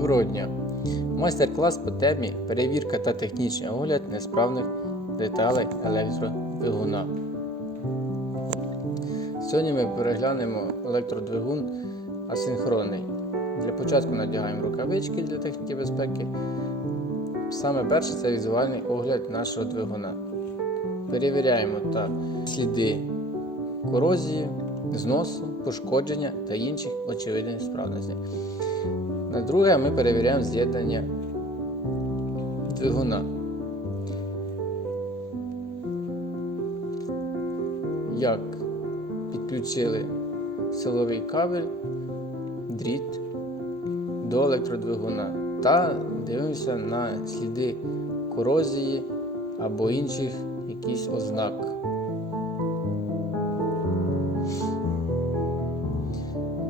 Доброго дня! Майстер-клас по темі перевірка та технічний огляд несправних деталей електродвигуна. Сьогодні ми переглянемо електродвигун асинхронний. Для початку надягаємо рукавички для техніки безпеки. Саме перше це візуальний огляд нашого двигуна. Перевіряємо та сліди корозії, зносу, пошкодження та інших очевидних несправностей. На друге ми перевіряємо з'єднання двигуна. Як підключили силовий кабель, дріт до електродвигуна та дивимося на сліди корозії або інших якісь ознак.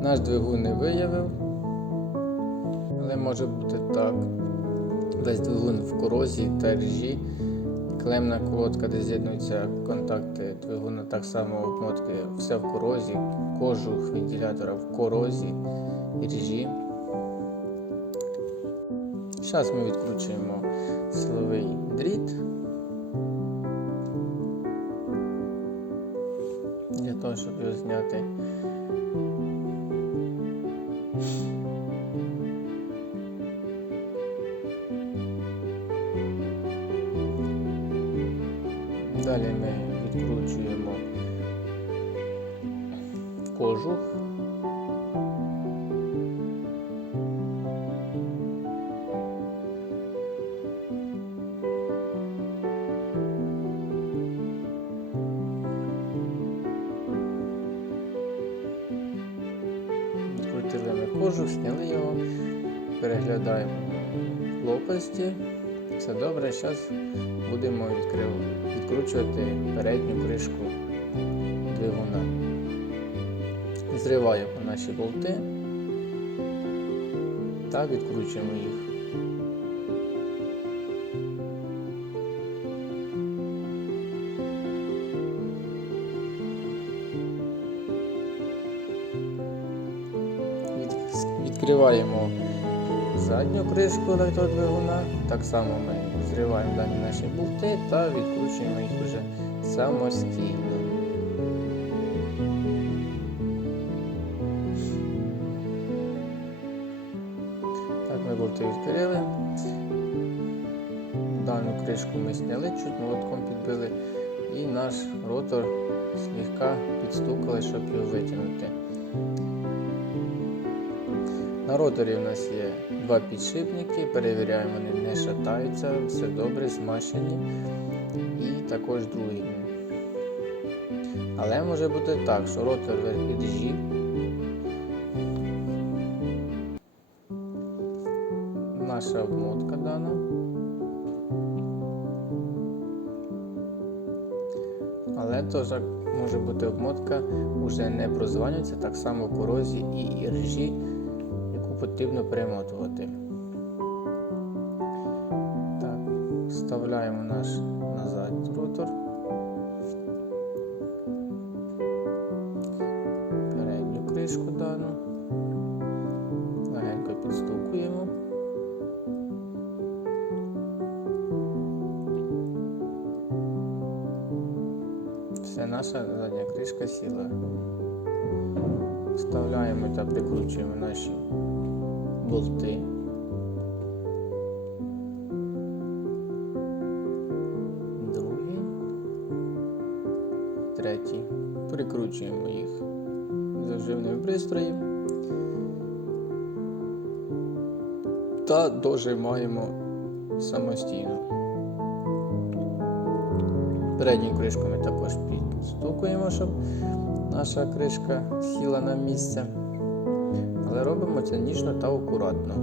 Наш двигун не виявив, але може бути так. Весь двигун в корозії та ржі. Клемна колодка, де з'єднуються контакти двигуна, так само обмотки, все в корозі, кожух вентилятора в корозі і ржі. Зараз ми відкручуємо силовий дріт. Для того, щоб його зняти. Далі ми відкручуємо кожух. Відкрутили ми кожух, зняли його, переглядаємо лопасті. Все добре, зараз будемо відкручувати передню кришку двигуна. Зриваємо наші болти та відкручуємо їх. Відкриваємо задню кришку електродвигуна. Так само ми зриваємо дані наші болти та відкручуємо їх вже самостійно. Так, ми болти відкрили. Дану кришку ми зняли, чуть молотком підбили і наш ротор слегка підстукали, щоб його витягнути. На роторі у нас є два підшипники, перевіряємо, вони не шатаються, все добре, змащені. І також другий. Але може бути так, що ротор верхіджі. Наша обмотка дана. Але теж може бути обмотка, вже не прозванюється, так само в корозі і іржі потрібно перемотувати. Так, вставляємо наш назад ротор. Передню кришку дану. Легенько підстукуємо. Все, наша задня кришка сіла. Вставляємо та прикручуємо наші болти. Другий, третій. Прикручуємо їх заживним пристроєм та дожимаємо самостійно. Передню кришку ми також підстукуємо, щоб наша кришка сіла на місце. Але робимо це ніжно та акуратно.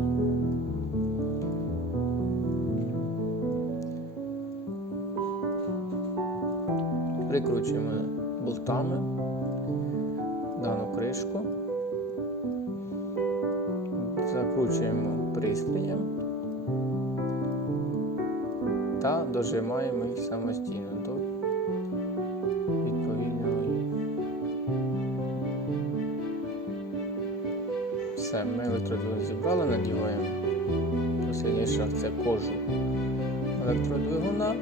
Прикручуємо болтами дану кришку, закручуємо пристроєм та дожимаємо їх самостійно Все, ми електродвигун зібрали, надіваємо Посильний шаг це кожу електродвигуна.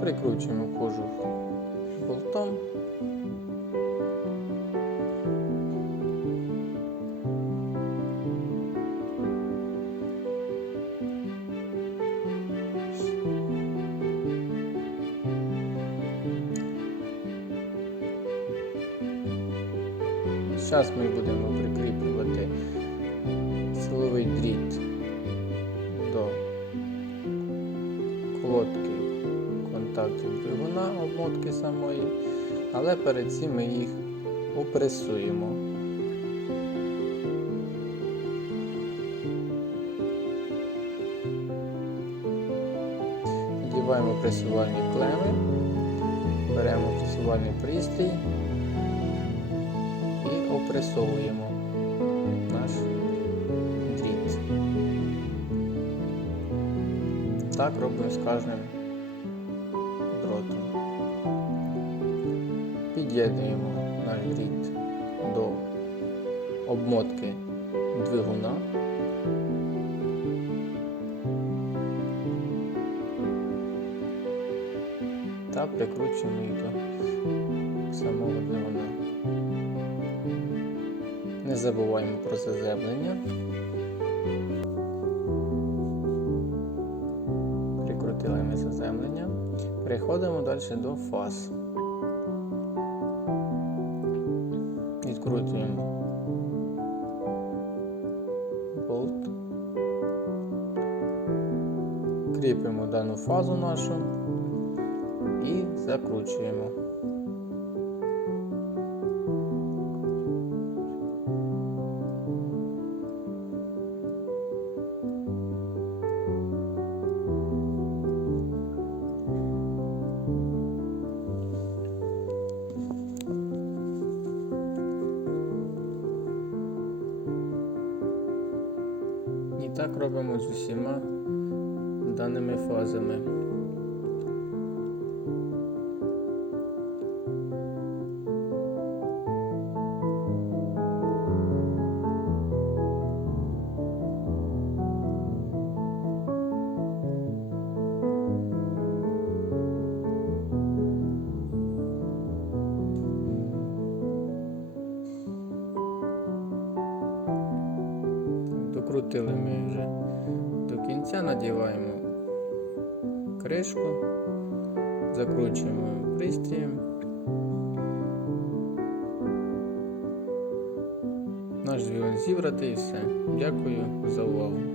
Прикручуємо кожух болтом. Зараз ми будемо прикріплювати силовий дріт до колодки контактів двигуна, обмотки самої, але перед цим ми їх опресуємо. Надіваємо пресувальні клеми, беремо пресувальний пристрій опресовуємо наш дріт. Так робимо з кожним дротом. Під'єднуємо наш дріт до обмотки двигуна. Та прикручуємо її до самого двигуна. Не забуваємо про заземлення. Прикрутили ми заземлення. Переходимо далі до фаз. Відкручуємо болт. Кріпимо дану фазу нашу і закручуємо. Робимо з усіма даними фазами. Докрутили ми кінця, надіваємо кришку, закручуємо пристрієм. Наш двигун зібрати і все. Дякую за увагу.